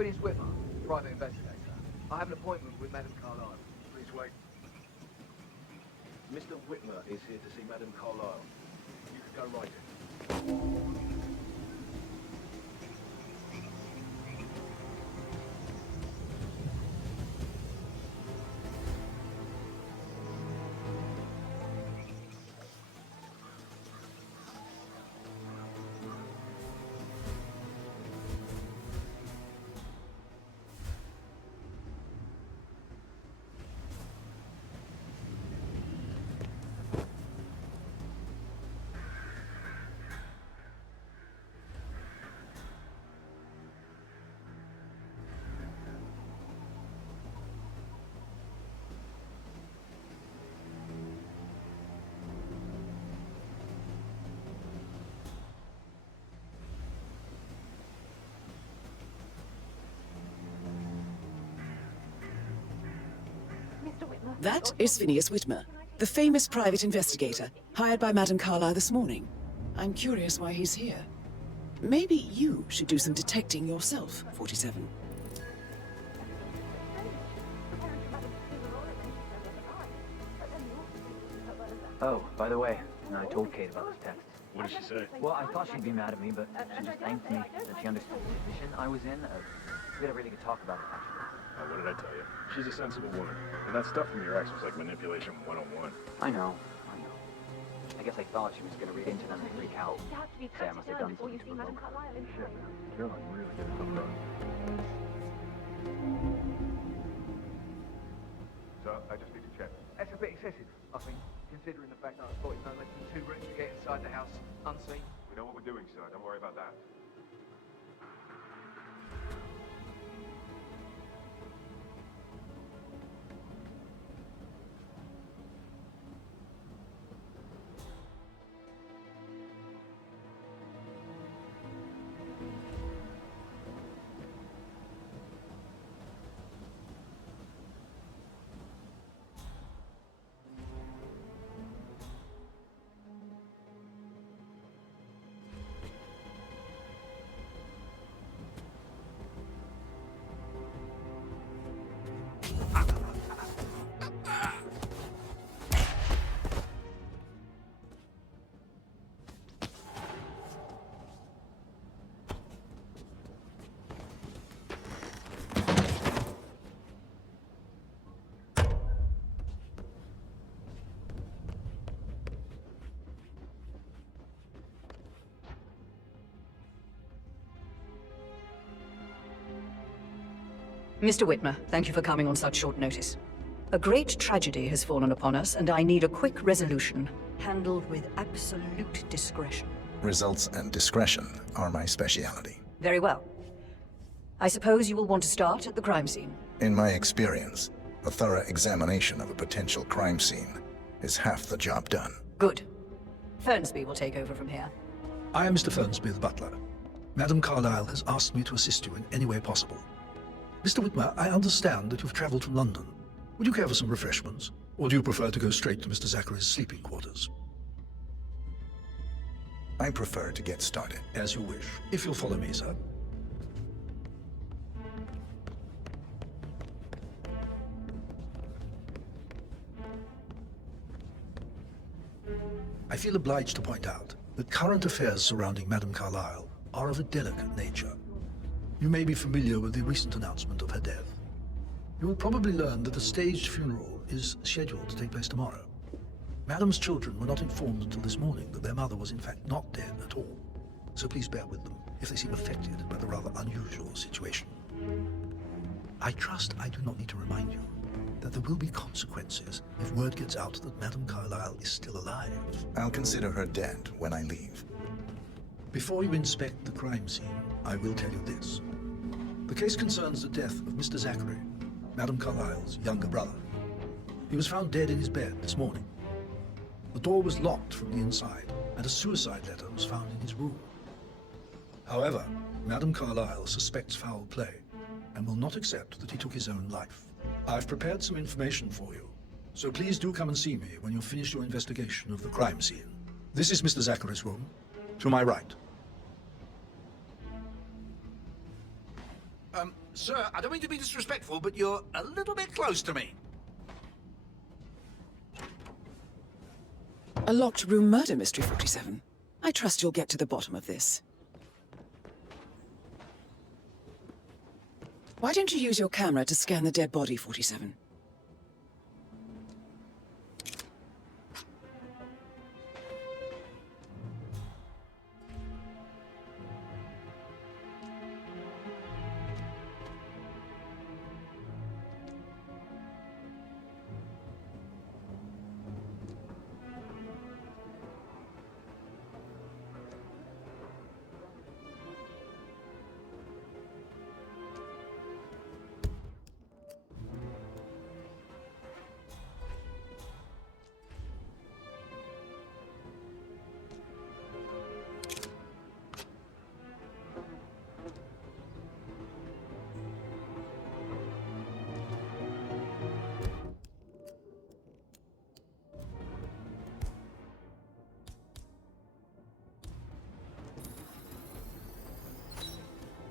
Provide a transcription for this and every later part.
Phineas Whitmer, private investigator. I have an appointment with Madame Carlyle. Please wait. Mr. Whitmer is here to see Madame Carlyle. You can go right in. That is Phineas Whitmer, the famous private investigator, hired by Madame Carlyle this morning. I'm curious why he's here. Maybe you should do some detecting yourself, 47. Oh, by the way, I told Kate about this text. What did she say? Well, I thought she'd be mad at me, but she just thanked me that she understood the position I was in. We had a really good talk about it, actually. Oh, what did I tell you? She's a sensible woman. And that stuff from your ex was like manipulation 101. I know. I guess I thought she was going to read into them and freak out. Say I must have done something to provoke her. Shit, Caroline really did come from. So, I just need to check. That's a bit excessive, I think, considering the fact that I've got no less than 2 routes to get inside the house unseen. We know what we're doing, sir. Don't worry about that. Mr. Whitmer, thank you for coming on such short notice. A great tragedy has fallen upon us, and I need a quick resolution, handled with absolute discretion. Results and discretion are my speciality. Very well. I suppose you will want to start at the crime scene. In my experience, a thorough examination of a potential crime scene is half the job done. Good. Fernsby will take over from here. I am Mr. Fernsby, the butler. Madame Carlyle has asked me to assist you in any way possible. Mr. Whitmer, I understand that you've traveled from London. Would you care for some refreshments? Or do you prefer to go straight to Mr. Zachary's sleeping quarters? I prefer to get started. As you wish. If you'll follow me, sir. I feel obliged to point out that current affairs surrounding Madame Carlyle are of a delicate nature. You may be familiar with the recent announcement of her death. You will probably learn that a staged funeral is scheduled to take place tomorrow. Madame's children were not informed until this morning that their mother was in fact not dead at all. So please bear with them if they seem affected by the rather unusual situation. I trust I do not need to remind you that there will be consequences if word gets out that Madame Carlyle is still alive. I'll consider her dead when I leave. Before you inspect the crime scene, I will tell you this. The case concerns the death of Mr. Zachary, Madame Carlyle's younger brother. He was found dead in his bed this morning. The door was locked from the inside, and a suicide letter was found in his room. However, Madame Carlyle suspects foul play, and will not accept that he took his own life. I've prepared some information for you, so please do come and see me when you've finished your investigation of the crime scene. This is Mr. Zachary's room, to my right. Sir, I don't mean to be disrespectful, but you're a little bit close to me. A locked room murder mystery, 47. I trust you'll get to the bottom of this. Why don't you use your camera to scan the dead body, 47?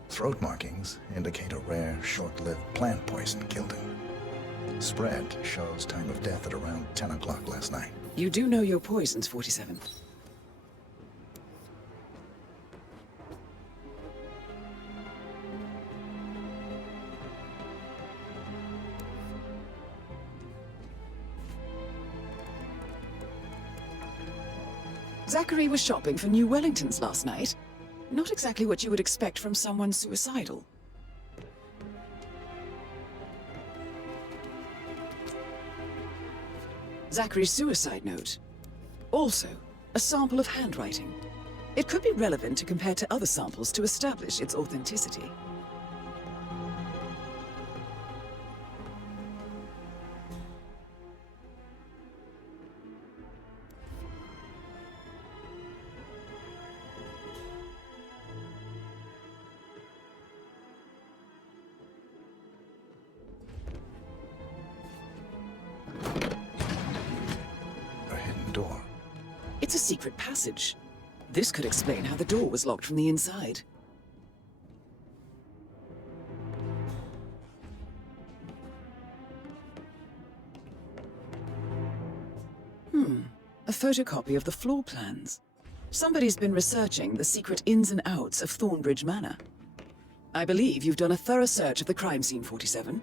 Throat markings indicate a rare, short-lived plant poison killed him. Spread shows time of death at around 10 o'clock last night. You do know your poisons, 47. Zachary was shopping for new Wellingtons last night. Not exactly what you would expect from someone suicidal. Zachary's suicide note. Also, a sample of handwriting. It could be relevant to compare to other samples to establish its authenticity. Door. It's a secret passage. This could explain how the door was locked from the inside. A photocopy of the floor plans. Somebody's been researching the secret ins and outs of Thornbridge Manor. I believe you've done a thorough search of the crime scene, 47.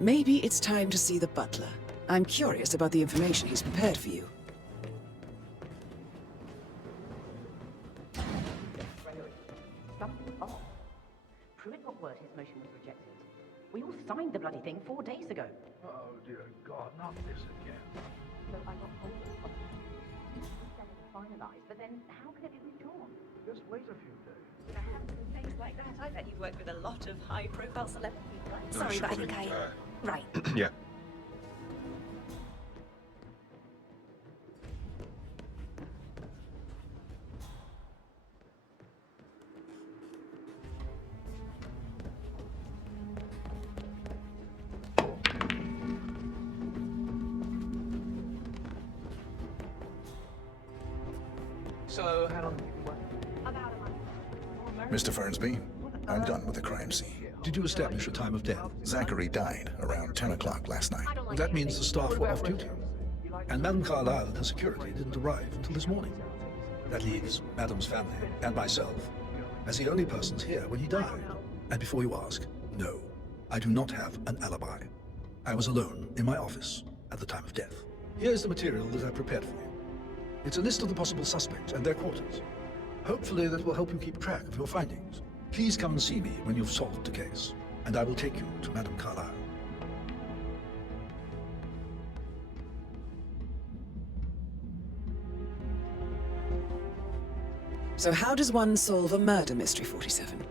Maybe it's time to see the butler. I'm curious about the information he's prepared for you. Something off. Pruitt got word his motion was rejected. We all signed the bloody thing 4 days ago. Oh, dear God, not this again. So I got hold of it. He said it was finalized, but then how can it be withdrawn? Just wait a few days. Things like that. I bet you've worked with a lot of high-profile celebrities. Sorry, but I think I... Right. Yeah. So, how long have you been working? About a month. Mr. Fernsby, I'm done with the crime scene. Did you establish a time of death? Zachary died around 10 o'clock last night. That means the staff were off duty. And Madame Carlyle and her security didn't arrive until this morning. That leaves Madame's family and myself as the only persons here when he died. And before you ask, no, I do not have an alibi. I was alone in my office at the time of death. Here's the material that I prepared for you. It's a list of the possible suspects and their quarters. Hopefully that will help you keep track of your findings. Please come and see me when you've solved the case, and I will take you to Madame Carlyle. So how does one solve a murder mystery, 47?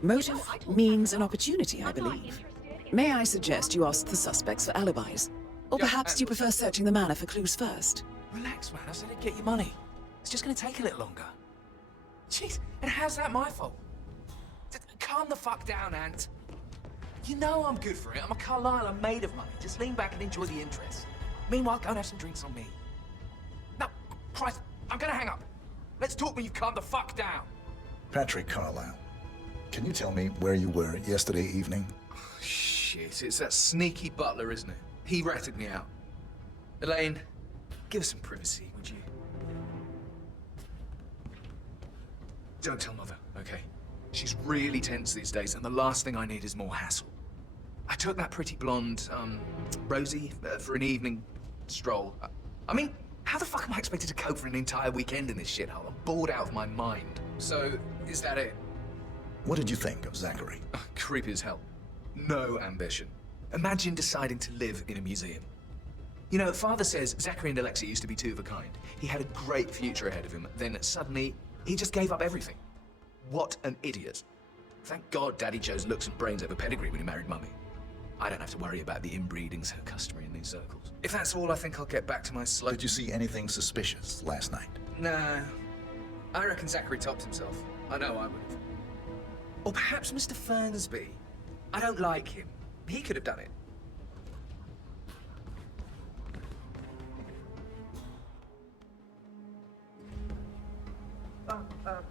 Motive, means, and opportunity, I believe. May I suggest you ask the suspects for alibis? Or perhaps you prefer searching the manor for clues first? Relax, man. I said I'd get your money. It's just gonna take a little longer. Jeez, and how's that my fault? Calm the fuck down, Ant. You know I'm good for it. I'm a Carlyle. I'm made of money. Just lean back and enjoy the interest. Meanwhile, go and have some drinks on me. No, Christ, I'm gonna hang up. Let's talk when you've calmed the fuck down. Patrick Carlyle, can you tell me where you were yesterday evening? Shit, it's that sneaky butler, isn't it? He ratted me out. Elaine, give us some privacy, would you? Don't tell Mother, okay? She's really tense these days, and the last thing I need is more hassle. I took that pretty blonde, Rosie, for an evening stroll. I mean, how the fuck am I expected to cope for an entire weekend in this shithole? I'm bored out of my mind. So, is that it? What did you think of Zachary? Creepy as hell. No ambition. Imagine deciding to live in a museum. You know, Father says Zachary and Alexia used to be two of a kind. He had a great future ahead of him, then suddenly, he just gave up everything. What an idiot. Thank God Daddy chose looks and brains over pedigree when he married Mummy. I don't have to worry about the inbreeding so customary in these circles. If that's all, I think I'll get back to my slow... Did you see anything suspicious last night? Nah. I reckon Zachary topped himself. I know I would have. Or perhaps Mr. Fernsby. I don't like him. He could have done it.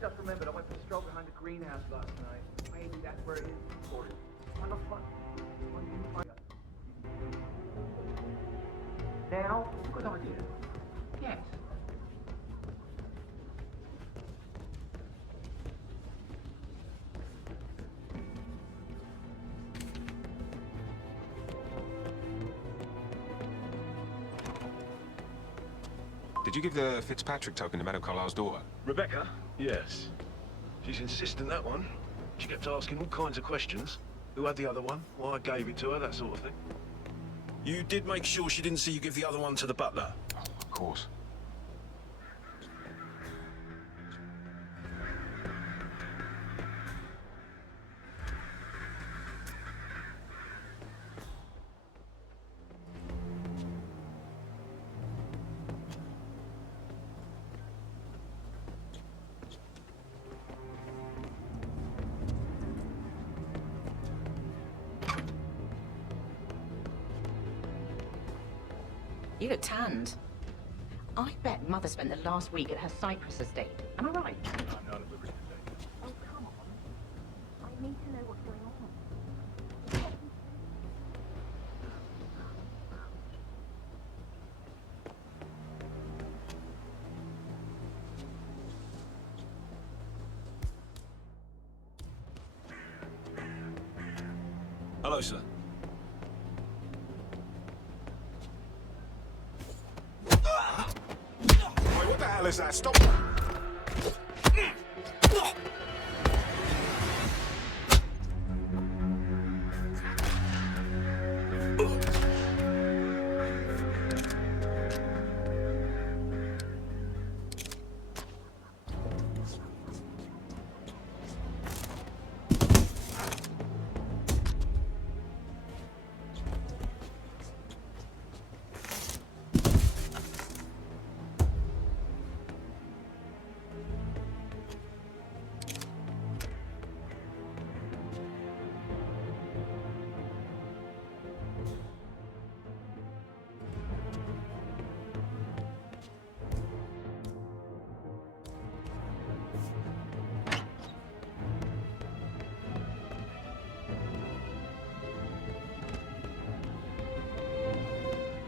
Just remembered, I went for a stroll behind the greenhouse last night. Maybe that's where it is. Or why not fun? Now, good idea. Yes. Did you give the Fitzpatrick token to Madame Carlisle's daughter? Rebecca? Yes. She's insistent, that one. She kept asking all kinds of questions. Who had the other one? Why I gave it to her, that sort of thing. You did make sure she didn't see you give the other one to the butler? Oh, of course. You look tanned. I bet Mother spent the last week at her Cyprus estate. Am I right? I'm not at liberty today. Oh, come on. I need to know what's going on. Hello, sir. What the hell is that? Stop!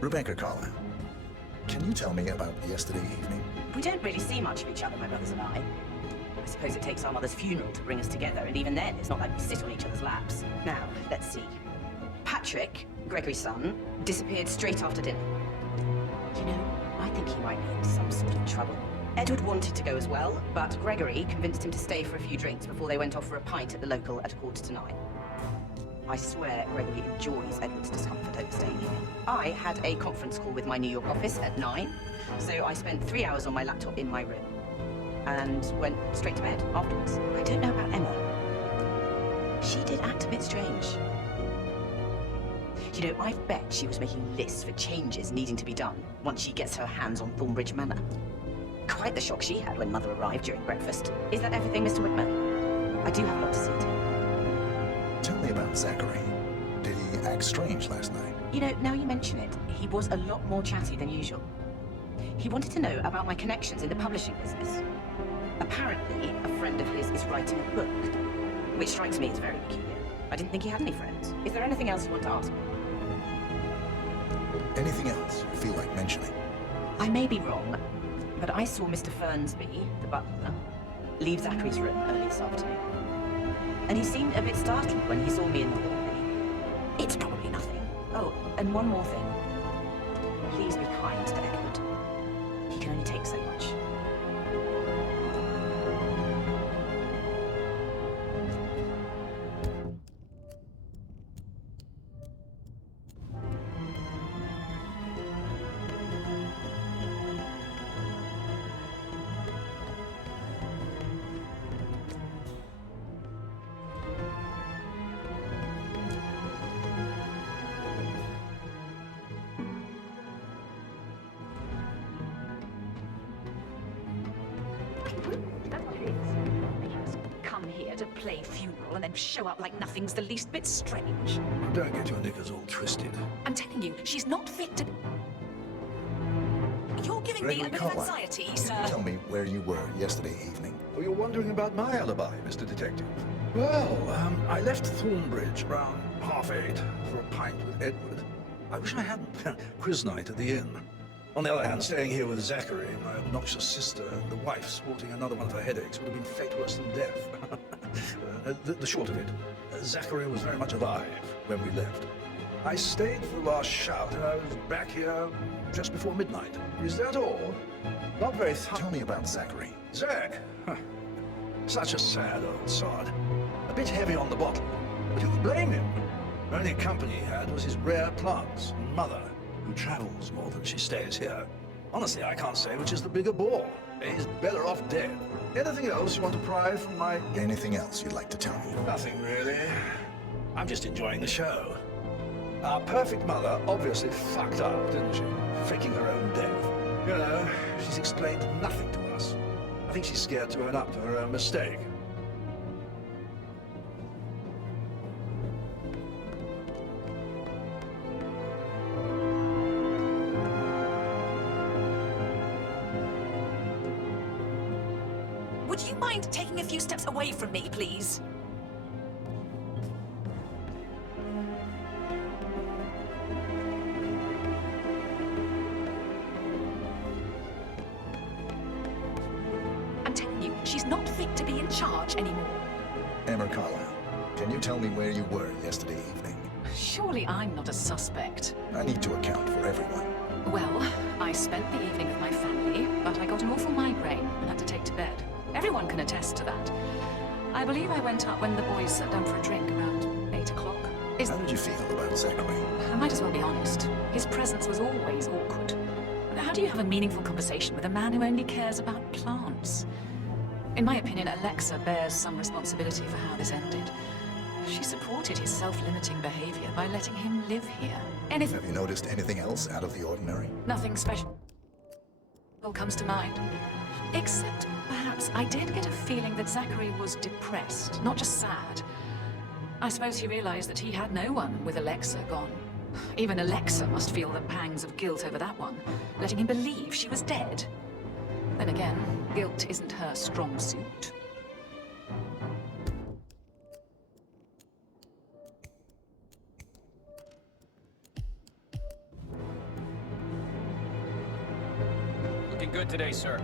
Rebecca Carlisle, can you tell me about yesterday evening? We don't really see much of each other, my brothers and I. I suppose it takes our mother's funeral to bring us together, and even then, it's not like we sit on each other's laps. Now, let's see. Patrick, Gregory's son, disappeared straight after dinner. You know, I think he might be in some sort of trouble. Edward wanted to go as well, but Gregory convinced him to stay for a few drinks before they went off for a pint at the local at 9:15. I swear Gregory enjoys Edward's discomfort over staying here. I had a conference call with my New York office at 9, so I spent 3 hours on my laptop in my room and went straight to bed afterwards. I don't know about Emma. She did act a bit strange. You know, I bet she was making lists for changes needing to be done once she gets her hands on Thornbridge Manor. Quite the shock she had when Mother arrived during breakfast. Is that everything, Mr. Whitmer? I do have a lot to see to. Tell me about Zachary. Did he act strange last night? You know, now you mention it, he was a lot more chatty than usual. He wanted to know about my connections in the publishing business. Apparently, a friend of his is writing a book, which strikes me as very peculiar. I didn't think he had any friends. Is there anything else you want to ask me? Anything else you feel like mentioning? I may be wrong, but I saw Mr. Fernsby, the butler, leave Zachary's room early this afternoon. And he seemed a bit startled when he saw me in the hallway. It's probably nothing. Oh, and one more thing. Please be kind to Edward. He can only take so much. To play funeral and then show up like nothing's the least bit strange. Don't get your knickers all twisted. I'm telling you, she's not fit to... You're giving me a bit of anxiety, sir. Tell me where you were yesterday evening. Oh, you're wondering about my alibi, Mr. Detective. Well, I left Thornbridge around 8:30 for a pint with Edward. I wish I hadn't. Quiz night at the inn. On the other hand, staying here with Zachary, my obnoxious sister, and the wife sporting another one of her headaches would have been fate worse than death. The short of it, Zachary was very much alive when we left. I stayed for the last shout, and I was back here just before midnight. Is that all? Not very Tell me about Zachary. Zach? Huh. Such a sad old sod. A bit heavy on the bottle, but who could blame him? Only company he had was his rare plants and mother, who travels more than she stays here. Honestly, I can't say which is the bigger bore. He's better off dead. Anything else you want to pry from my... Anything else you'd like to tell me? Nothing really. I'm just enjoying the show. Our perfect mother obviously fucked up, didn't she? Faking her own death. You know, she's explained nothing to us. I think she's scared to own up to her own mistake. Would you mind taking a few steps away from me, please? I'm telling you, she's not fit to be in charge anymore. Emma Carlisle, can you tell me where you were yesterday evening? Surely I'm not a suspect. I need to account for everyone. Well, I spent the evening with my family, but I got an awful migraine and had to take to bed. Everyone can attest to that. I believe I went up when the boys sat down for a drink around 8 o'clock. How did you feel about Zachary? I might as well be honest. His presence was always awkward. How do you have a meaningful conversation with a man who only cares about plants? In my opinion, Alexa bears some responsibility for how this ended. She supported his self-limiting behavior by letting him live here. Have you noticed anything else out of the ordinary? Nothing special comes to mind. Except, perhaps, I did get a feeling that Zachary was depressed, not just sad. I suppose he realized that he had no one with Alexa gone. Even Alexa must feel the pangs of guilt over that one, letting him believe she was dead. Then again, guilt isn't her strong suit. Looking good today, sir.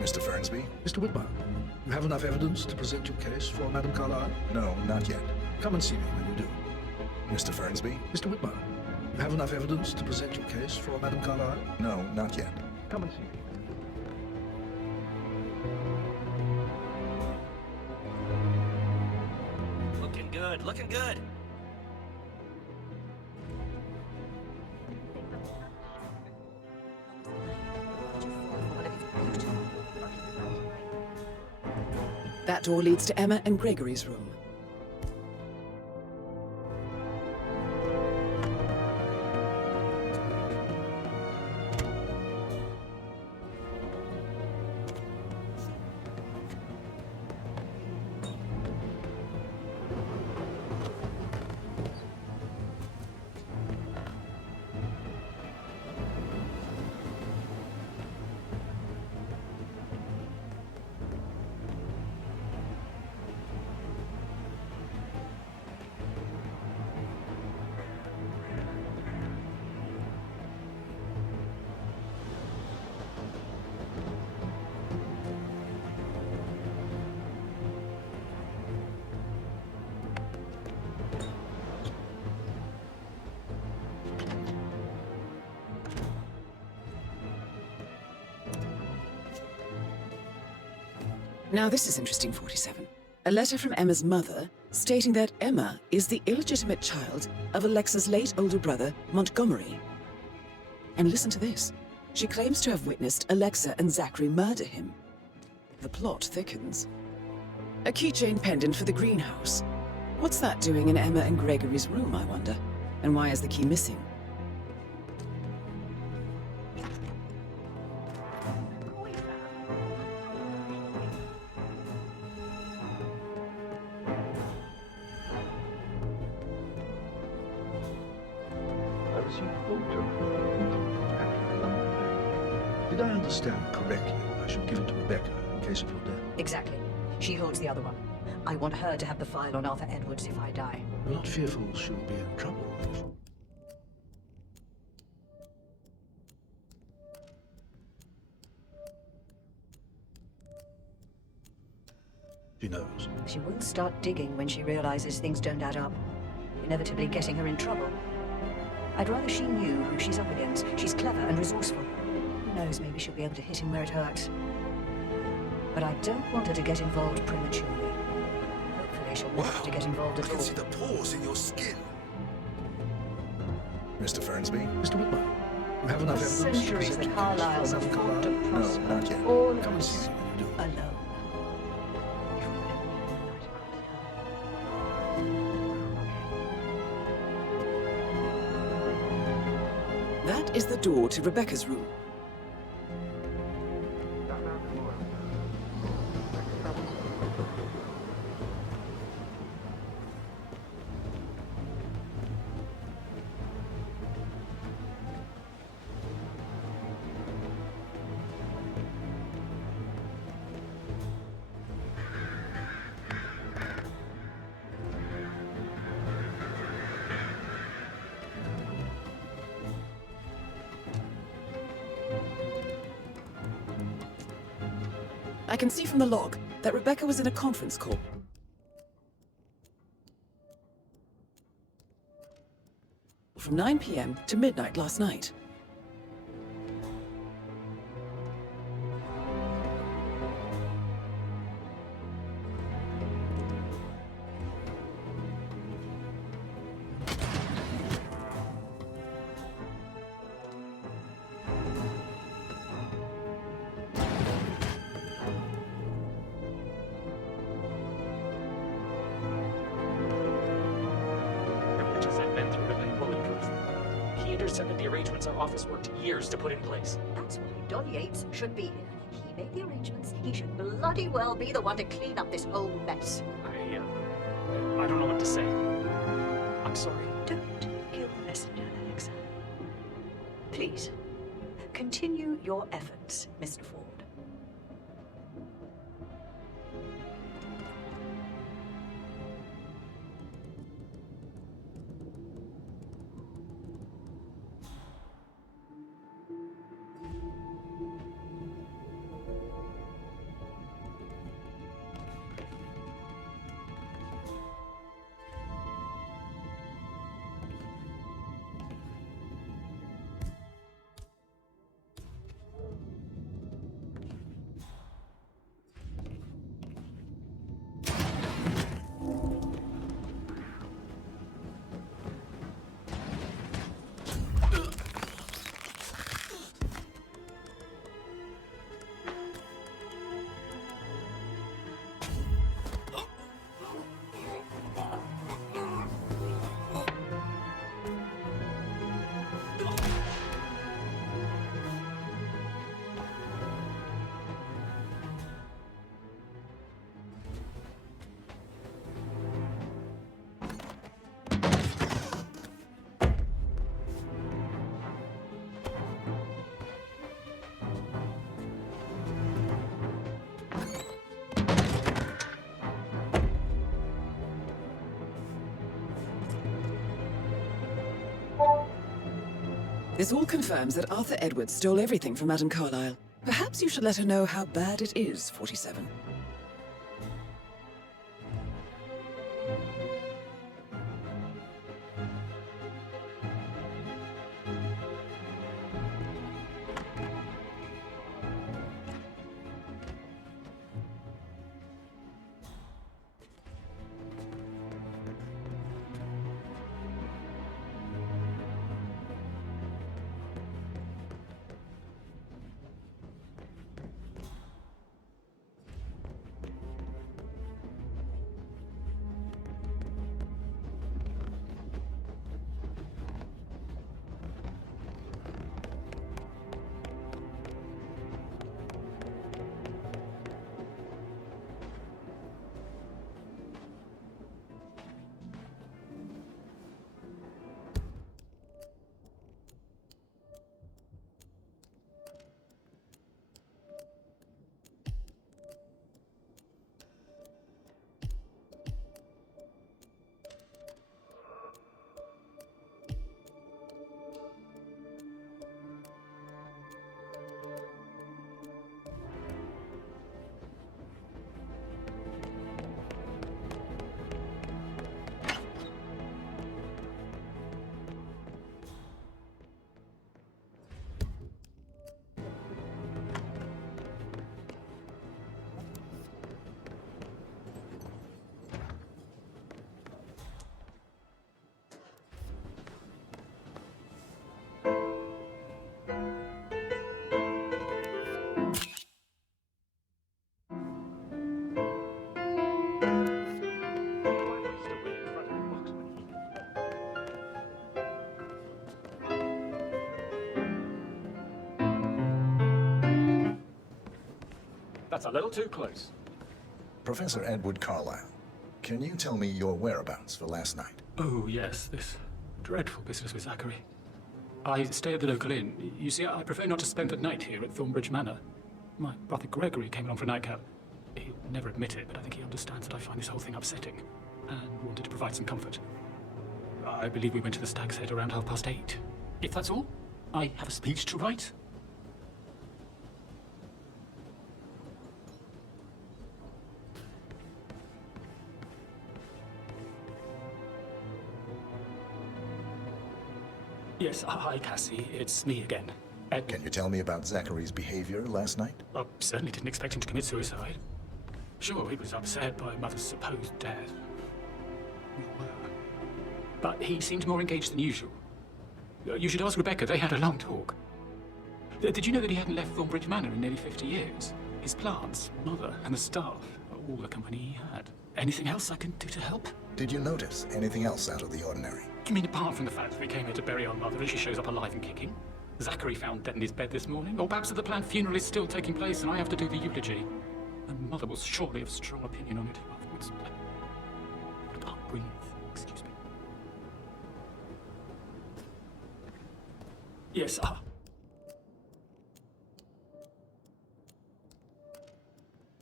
Mr. Fernsby? Mr. Whitmer, you have enough evidence to present your case for Madame Carlisle? No, not yet. Come and see me when you do. Mr. Fernsby? Mr. Whitmer, you have enough evidence to present your case for Madame Carlisle? No, not yet. Come and see me. Looking good, looking good. That door leads to Emma and Gregory's room. Now this is interesting, 47. A letter from Emma's mother stating that Emma is the illegitimate child of Alexa's late older brother, Montgomery. And listen to this. She claims to have witnessed Alexa and Zachary murder him. The plot thickens. A keychain pendant for the greenhouse. What's that doing in Emma and Gregory's room, I wonder? And why is the key missing? Did I understand correctly? I should give it to Rebecca in case of your death. Exactly. She holds the other one. I want her to have the file on Arthur Edwards if I die. You're not fearful she'll be in trouble. She knows. She will start digging when she realizes things don't add up, inevitably getting her in trouble. I'd rather she knew who she's up against. She's clever and resourceful. Who knows, maybe she'll be able to hit him where it hurts. But I don't want her to get involved prematurely. Hopefully she'll never have to get involved at all. I can see the pores in your skin. Mr. Fernsby? Mr. Whitmer, you have enough evidence? Centuries that Carlyle's have fought to prosper. No, not yet. All Come and see me when you do. alone. That is the door to Rebecca's room. I can see from the log that Rebecca was in a conference call. From 9 p.m. to midnight last night. Intercepted the arrangements our office worked years to put in place. That's why Don Yates should be here. He made the arrangements. He should bloody well be the one to clean up this whole mess. I don't know what to say. I'm sorry. Don't kill the messenger, Alexa. Please, continue your efforts, Mr. Ford. This all confirms that Arthur Edwards stole everything from Madame Carlyle. Perhaps you should let her know how bad it is, 47. That's a little too close. Professor Edward Carlyle, can you tell me your whereabouts for last night? Oh, yes, this dreadful business with Zachary. I stay at the local inn. You see, I prefer not to spend the night here at Thornbridge Manor. My brother Gregory came along for a nightcap. He'll never admit it, but I think he understands that I find this whole thing upsetting, and wanted to provide some comfort. I believe we went to the Stag's Head around 8:30. If that's all, I have a speech to write. Yes, hi, Cassie. It's me again. Ed. Can you tell me about Zachary's behavior last night? I certainly didn't expect him to commit suicide. Sure, he was upset by Mother's supposed death. We were. But he seemed more engaged than usual. You should ask Rebecca. They had a long talk. Did you know that he hadn't left Thornbridge Manor in nearly 50 years? His plants, Mother, and the staff, all the company he had. Anything else I can do to help? Did you notice anything else out of the ordinary? You mean apart from the fact that we came here to bury our mother and she shows up alive and kicking? Zachary found dead in his bed this morning? Or perhaps that the planned funeral is still taking place and I have to do the eulogy? And Mother will surely have a strong opinion on it afterwards. I can't breathe. Excuse me. Yes,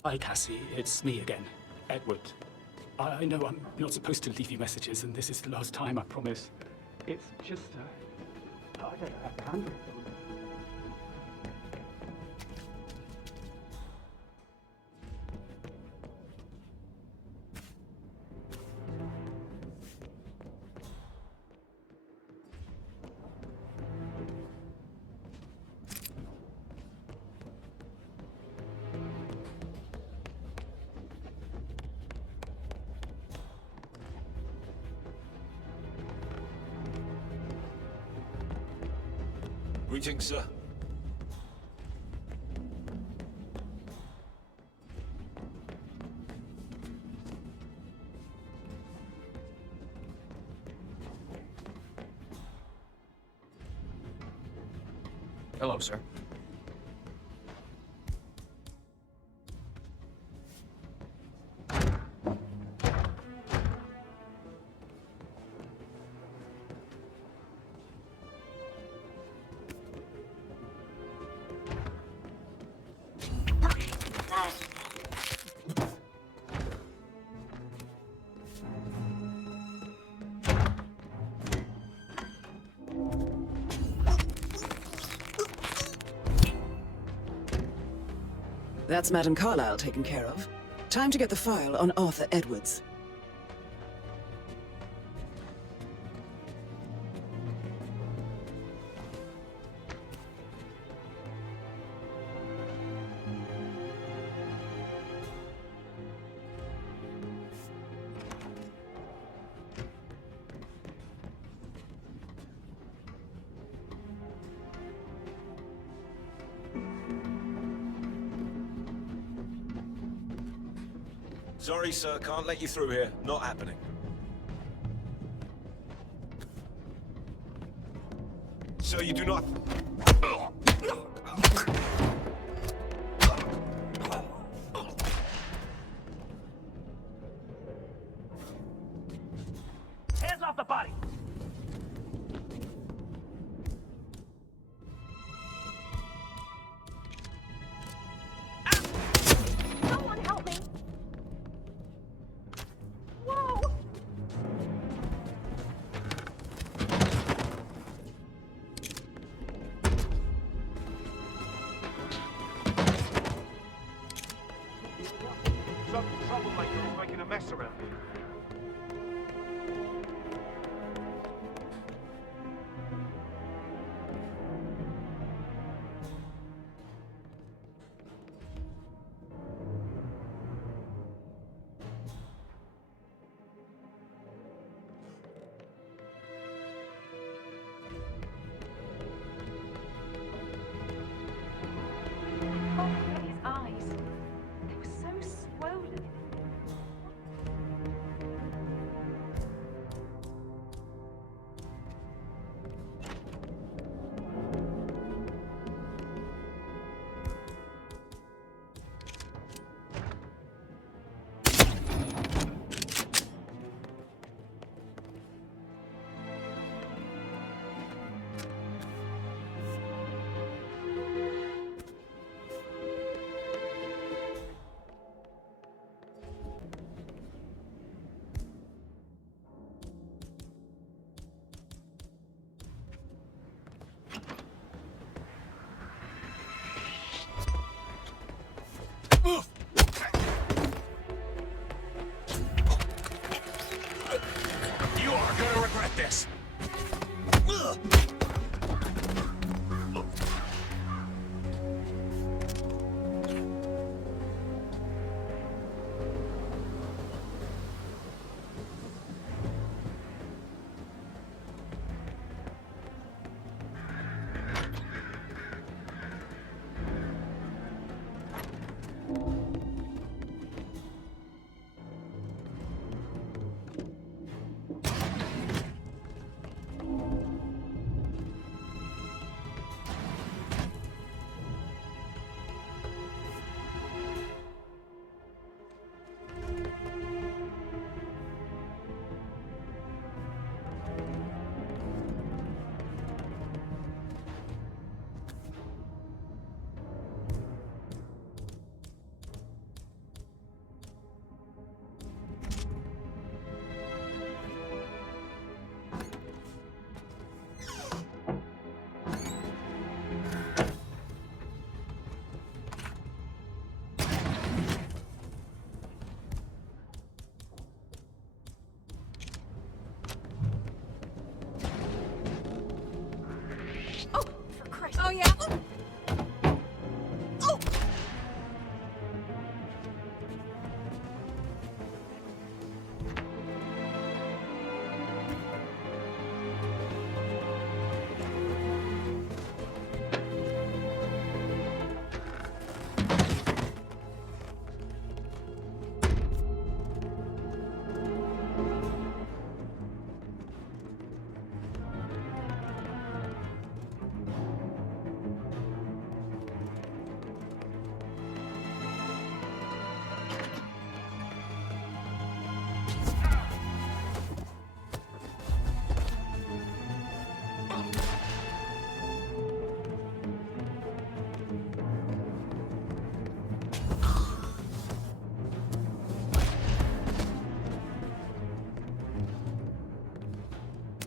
Hi, Cassie. It's me again. Edward. I know I'm not supposed to leave you messages, and this is the last time, I promise. It's just, I don't have to handle it. Greetings, sir. Hello, sir. That's Madam Carlyle taken care of. Time to get the file on Arthur Edwards. Sorry, sir, can't let you through here. Not happening. Sir, you do not... Hands off the body! Someone help me! Whoa! Oh, for Christ. Oh, yeah. Oh!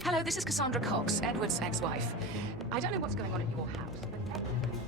Hello, this is Cassandra Cox, Edward's ex-wife. I don't know what's going on in your house, but Edward and me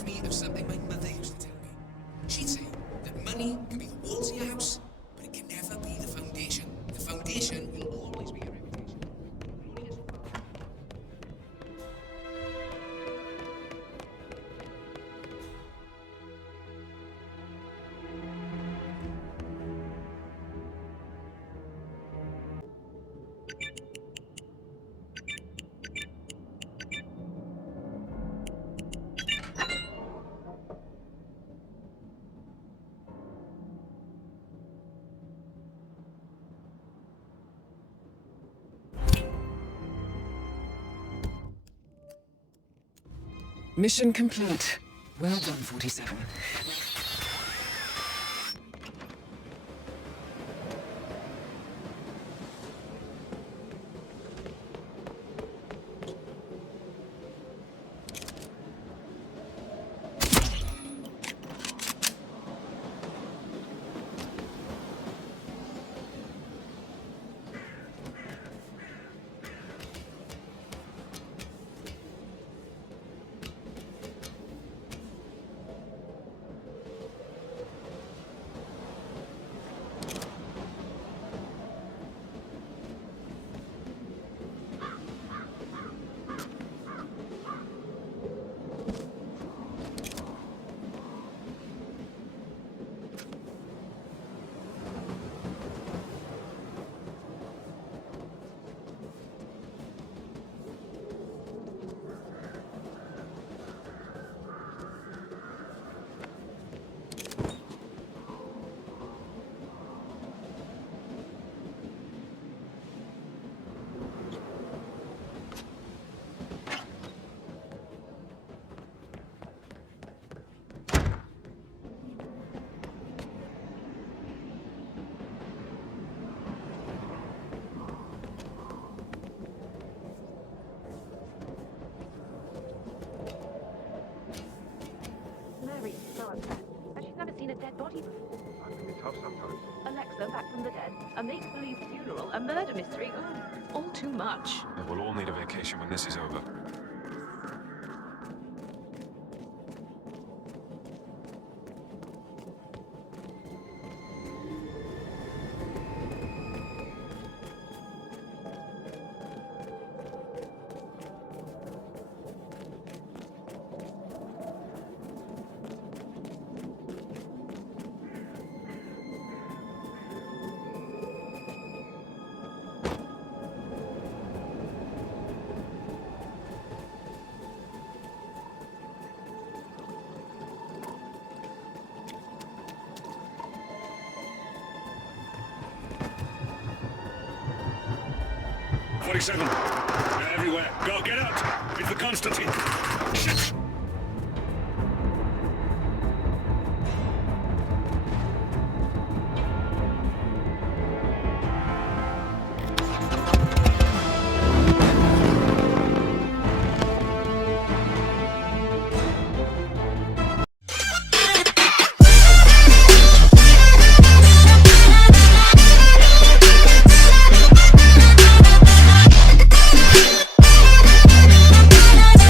Reminds me of something my mother used to tell me. She'd say that money can be the walls of your house, but it can never be the foundation. The foundation will always be your reputation. Mission complete. Well done, 47. dead body before. That can be tough sometimes. Alexa back from the dead, a make-believe funeral, a murder mystery. Oh, all too much. Yeah, we'll all need a vacation when this is over. They're everywhere. Go, get out! It's the Constantine!